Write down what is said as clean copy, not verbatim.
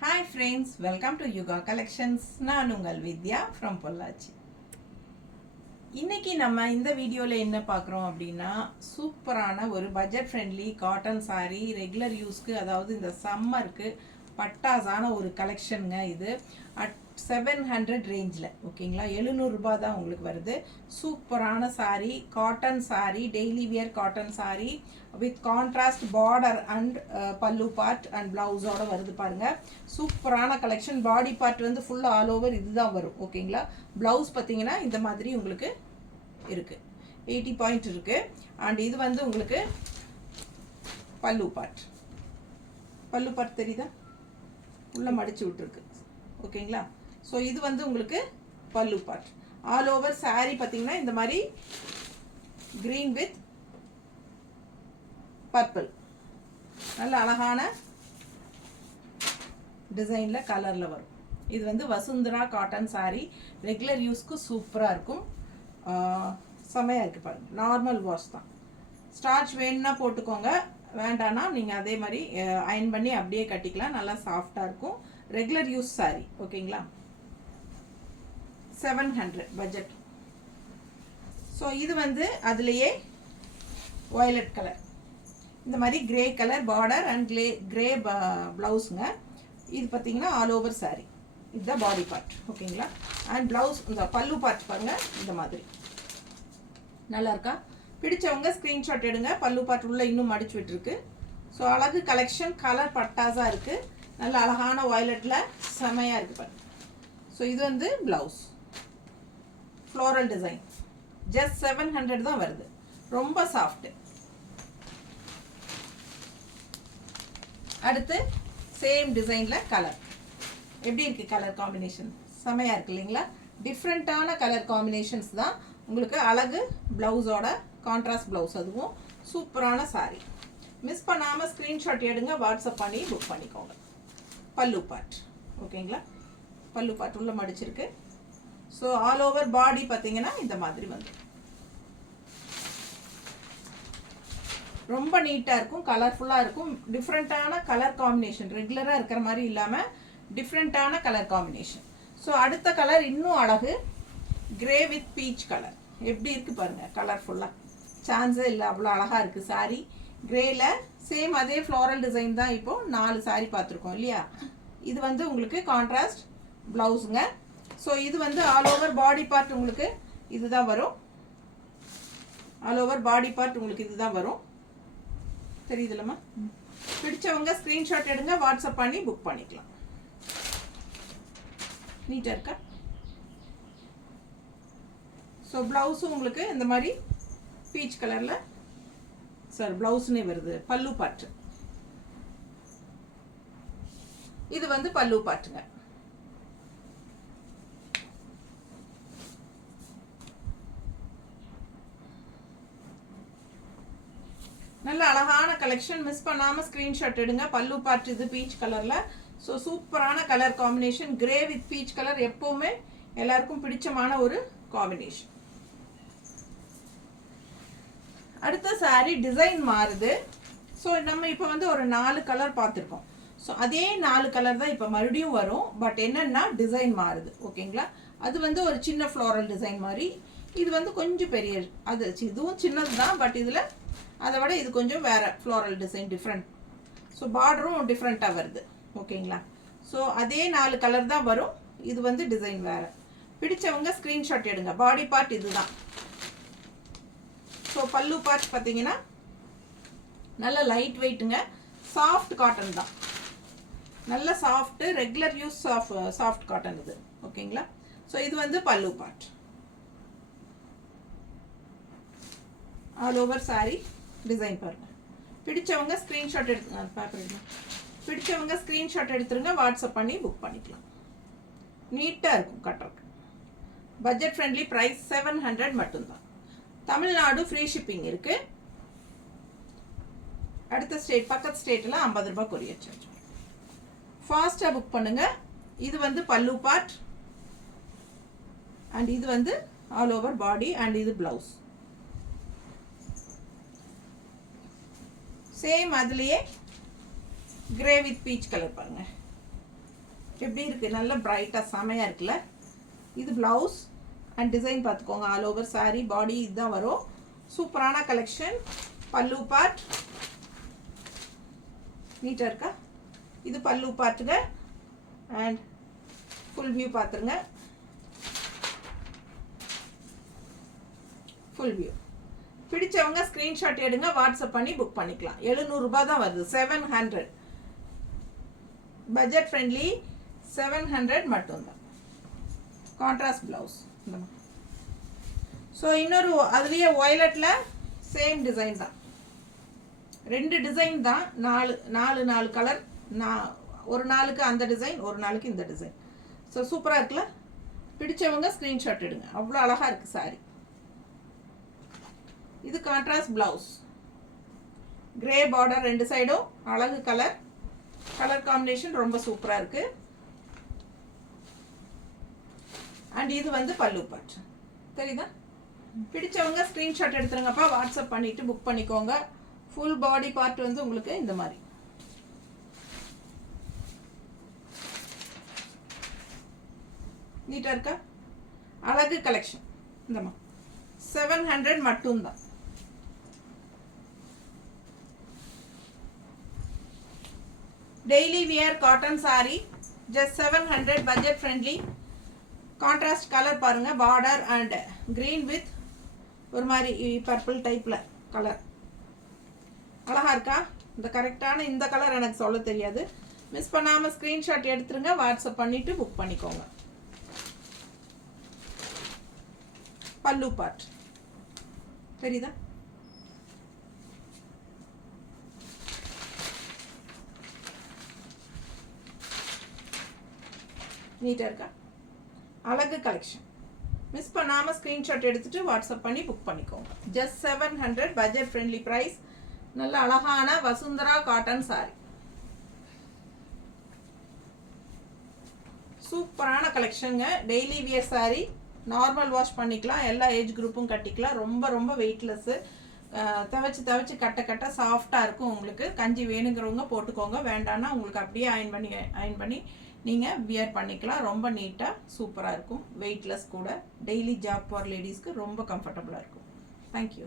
Hi friends, welcome to Yuga Collections. நான் உங்கள் வித்யா from Pollachi. இன்னைக்கு நம்ம இந்த வீடியோல என்ன பார்க்குறோம் அப்படின்னா சூப்பரான ஒரு budget friendly cotton sari regular யூஸ்க்கு, அதாவது இந்த சம்மருக்கு பட்டாசான ஒரு கலெக்ஷனுங்க. இது அட் 700 ரேஞ்சில், ஓகேங்களா, 700 ரூபாய் தான் உங்களுக்கு வருது. சூப்பரான sari, cotton sari, daily wear cotton sari with contrast border and பல்லு பார்ட் அண்ட் பிளவுஸோட வருது பாருங்க. சூப்பரான கலெக்ஷன். பாடி பார்ட் வந்து ஃபுல்லாக ஆல் ஓவர் இதுதான் வரும், ஓகேங்களா. பிளவுஸ் பார்த்தீங்கன்னா இந்த மாதிரி உங்களுக்கு இருக்குது, 80 பாயிண்ட் இருக்குது. அண்ட் இது வந்து உங்களுக்கு பல்லு பார்ட் தெரியுதா, உள்ள மடிச்சு விட்டுருக்கு, ஓகேங்களா. ஸோ இது வந்து உங்களுக்கு பல்லு பார்ட். ஆல் ஓவர் சாரீ பார்த்தீங்கன்னா இந்த மாதிரி கிரீன் வித் பர்பிள், நல்ல அழகான டிசைனில் கலரில் வரும். இது வந்து வசுந்தரா காட்டன் சாரீ, ரெகுலர் யூஸ்க்கு சூப்பராக இருக்கும். செமையாக இருக்குது பாருங்கள். நார்மல் வாஷ் தான். ஸ்டார்ச் வேணும்னா போட்டுக்கோங்க, வேண்டான்னா நீங்கள் அதே மாதிரி அயன் பண்ணி அப்படியே கட்டிக்கலாம். நல்லா சாஃப்டாக இருக்கும். ரெகுலர் யூஸ் சாரீ, ஓகேங்களா. 700 பட்ஜெட். ஸோ இது வந்து அதுலேயே வயலட் கலர், இந்த மாதிரி grey colour border and grey ப்ளவுஸுங்க. இது பார்த்தீங்கன்னா ஆல் ஓவர் சாரீ. இதுதான் பாடி பார்ட், ஓகேங்களா. அண்ட் ப்ளவுஸ் இந்த பல்லு பார்ட் பாருங்கள், இந்த மாதிரி நல்லா இருக்கா. பிடிச்சவங்க ஸ்க்ரீன்ஷாட் எடுங்க. பல்லு பார்ட் உள்ள இன்னும் மடிச்சு விட்டுருக்கு. ஸோ அழகு கலெக்ஷன், கலர் பட்டாஸாக இருக்குது. நல்ல அழகான வயலட்டில் செமையாக இருக்குது பாருங்க. ஸோ இது வந்து ப்ளவுஸ், ஃப்ளோரல் டிசைன். ஜஸ்ட் 700 தான் வருது. ரொம்ப சாஃப்ட்டு. அடுத்து சேம் டிசைனில் கலர் எப்படி இருக்குது, கலர் காம்பினேஷன் செமையாக இருக்குது இல்லைங்களா. டிஃப்ரெண்ட்டான கலர் காம்பினேஷன்ஸ் தான் உங்களுக்கு. அழகு ப்ளவுஸோட கான்ட்ராஸ்ட் ப்ளவுஸ், அதுவும் சூப்பரான சாரீ. மிஸ் பண்ணாமல் ஸ்க்ரீன்ஷாட் எடுங்க, வாட்ஸ்அப் பண்ணி புக் பண்ணிக்கோங்க. பல்லு பார்ட், ஓகேங்களா. பல்லு பார்ட் உள்ள மடிச்சிருக்கு. ஸோ ஆல் ஓவர் பாடி பார்த்தீங்கன்னா இந்த மாதிரி வந்து ரொம்ப நீட்டாக இருக்கும், கலர்ஃபுல்லாக இருக்கும். டிஃப்ரெண்ட்டான கலர் காம்பினேஷன், ரெகுலராக இருக்கிற மாதிரி இல்லாமல் டிஃப்ரெண்ட்டான கலர் காம்பினேஷன். ஸோ அடுத்த கலர் இன்னும் அழகு, கிரே வித் பீச் கலர். எப்படி இருக்குது பாருங்கள், கலர்ஃபுல்லாக சான்ஸே இல்லை, அவ்வளோ அழகாக இருக்குது சாரீ. கிரேல சேம் அதே ஃப்ளோரல் டிசைன் தான். இப்போது 4 சாரீ பார்த்துருக்கோம் இல்லையா. இது வந்து உங்களுக்கு கான்ட்ராஸ்ட் ப்ளவுஸுங்க. ஸோ இது வந்து ஆல் ஓவர் பாடி பார்ட் உங்களுக்கு இதுதான் வரும். ஆல் ஓவர் பாடி பார்ட் உங்களுக்கு இதுதான் வரும், தெரியுதுல்லம்மா. பிடிச்சவங்க ஸ்க்ரீன்ஷாட் எடுங்க, வாட்ஸ்அப் பண்ணி புக் பண்ணிக்கலாம். நீட்டாக இருக்கா. ஸோ ப்ளவுஸும் உங்களுக்கு இந்த மாதிரி பீச் கலரில் சார் ப்ளவுஸ்னே வருது. பல்லு பார்ட்டு, இது வந்து பல்லு பார்ட்டுங்க. நல்ல அழகான கலெக்ஷன். மிஸ் பண்ணாமல் ஸ்க்ரீன்ஷாட் எடுங்க. பல்லு பார்ட் இது பீச் கலரில். ஸோ சூப்பரான colour combination. Grey with peach colour எப்போவுமே எல்லாருக்கும் பிடிச்சமான ஒரு காம்பினேஷன். அடுத்த சாரீ டிசைன் மாறுது. ஸோ நம்ம இப்போ வந்து ஒரு 4 கலர் பார்த்துருக்கோம். ஸோ அதே 4 கலர் தான் இப்போ மறுபடியும் வரும். பட் என்னென்னா டிசைன் மாறுது, ஓகேங்களா. அது வந்து ஒரு சின்ன ஃப்ளோரல் டிசைன் மாதிரி. இது வந்து கொஞ்சம் பெரிய, அது இதுவும் சின்னது தான், பட் இதில் அதை விட இது கொஞ்சம் வேறு ஃப்ளோரல் டிசைன், டிஃப்ரெண்ட். ஸோ பார்டரும் டிஃப்ரெண்ட்டாக வருது, ஓகேங்களா. ஸோ அதே 4 கலர் தான் வரும். இது வந்து டிசைன் வேறு. பிடிச்சவங்க ஸ்க்ரீன்ஷாட் எடுங்க. பாடி பார்ட் இதுதான். ஸோ பல்லு பார்ட் பார்த்தீங்கன்னா நல்ல லைட் வெயிட்டுங்க, சாஃப்ட் காட்டன் தான். நல்ல soft, regular use soft cotton இது, ஓகேங்களா. ஸோ இது வந்து பல்லு part. All over sari design பாருங்கள். பிடிச்சவங்க ஸ்க்ரீன்ஷாட் எடுத்துருங்க, வாட்ஸ்அப் பண்ணி புக் பண்ணிக்கலாம். நீட்டாக இருக்கும் கட்டுறதுக்கு. பட்ஜெட் ஃப்ரெண்ட்லி ப்ரைஸ் 700 மட்டும்தான். தமிழ்நாடு ஃப்ரீ ஷிப்பிங் இருக்குது. அடுத்த ஸ்டேட், பக்கத்து ஸ்டேட்டில் 50 ரூபாய் கொரியர் சார்ஜ். ஃபாஸ்ட்டாக புக் பண்ணுங்கள். இது வந்து பல்லு பார்ட் அண்ட் இது வந்து ஆல் ஓவர் பாடி அண்ட் இது ப்ளவுஸ். சேம் அதுலேயே கிரே வித் பீச் கலர் பாருங்க. எப்படி இருக்குது, நல்ல பிரைட்டாக செமையாக இருக்குல்ல. இது ப்ளவுஸ் அண்ட் டிசைன் பார்த்துக்கோங்க. ஆல் ஓவர் சாரீ பாடி இதுதான் வரும். சூப்பரான கலெக்ஷன். பல்லு பார்ட் நீட்டாக இருக்கா. இது பல்லு பார்ட்டுங்க. அண்ட் ஃபுல் வியூ பார்த்துருங்க. ஃபுல் வியூ பிடிச்சவங்க ஸ்க்ரீன்ஷாட் எடுங்க, வாட்ஸ்அப் பண்ணி புக் பண்ணிக்கலாம். 700 ரூபாய் தான் வருது. 700 பட்ஜெட் ஃப்ரெண்ட்லி. 700 மட்டும்தான். Contrast blouse. ஸோ இன்னொரு அதுலேயே ஒயலட்டில் சேம் டிசைன் தான். 2 டிசைன் தான். 4 கலர். ஒரு நாளுக்கு அந்த டிசைன், ஒரு நாளுக்கு இந்த டிசைன். ஸோ சூப்பராக இருக்குல்ல. பிடிச்சவங்க ஸ்க்ரீன்ஷாட் எடுங்க. அவ்வளோ அழகாக இருக்குது சாரி. இது கான்ட்ராஸ்ட் ப்ளவுஸ். கிரே பார்டர் 2 சைடும். அழகு கலர். கலர் காம்பினேஷன் ரொம்ப சூப்பராக இருக்குது. அண்ட் இது வந்து பல்லு பார்ட். தெரியுதா? பிடிச்சவங்க ஸ்க்ரீன்ஷாட் எடுத்துருங்கப்பா. வாட்ஸ்அப் பண்ணிவிட்டு புக் பண்ணிக்கோங்க. ஃபுல் பாடி பார்ட் வந்து உங்களுக்கு இந்த மாதிரி. நீட்டாக இருக்கா. அழகு கலெக்ஷன். இந்தம்மா 700 மட்டும்தான். Daily wear cotton sorry just 700. Budget friendly. Contrast colour பாருங்க. பார்டர் அண்ட் கிரீன் வித் ஒரு மாதிரி பர்பிள் டைப்பில் கலர். அழகா இருக்கா. இந்த கரெக்டான இந்த கலர் எனக்கு சொல்ல தெரியாது. மிஸ் பண்ணாமல் ஸ்க்ரீன்ஷாட் எடுத்துருங்க. வாட்ஸ்அப் பண்ணிவிட்டு புக் பண்ணிக்கோங்க. பல்லு பார்ட் தெரியுதா. நீட்டாக இருக்கா. அழகு கலெக்ஷன். மிஸ் பண்ணாமல் ஸ்க்ரீன்ஷாட் எடுத்துகிட்டு வாட்ஸ்அப் பண்ணி புக் பண்ணிக்கோங்க. Just 700 budget friendly price. நல்ல அழகான வசுந்தரா காட்டன் சாரி. சூப்பரான கலெக்ஷனுங்க. Daily wear sari. Normal wash பண்ணிக்கலாம். எல்லா ஏஜ் குரூப்பும் கட்டிக்கலாம். ரொம்ப ரொம்ப வெயிட்லெஸ்ஸு. துவைச்சி கட்ட சாஃப்டாக இருக்கும். உங்களுக்கு கஞ்சி வேணுங்கிறவங்க போட்டுக்கோங்க. வேண்டான்னா உங்களுக்கு அப்படியே அயன் பண்ணி நீங்கள் வியர் பண்ணிக்கலாம். ரொம்ப நீட்டாக சூப்பராக இருக்கும். வெயிட்லெஸ் கூட. டெய்லி ஜாப் ஃபார் லேடிஸ்க்கு ரொம்ப கம்ஃபர்டபுளாக இருக்கும். தேங்க்யூ.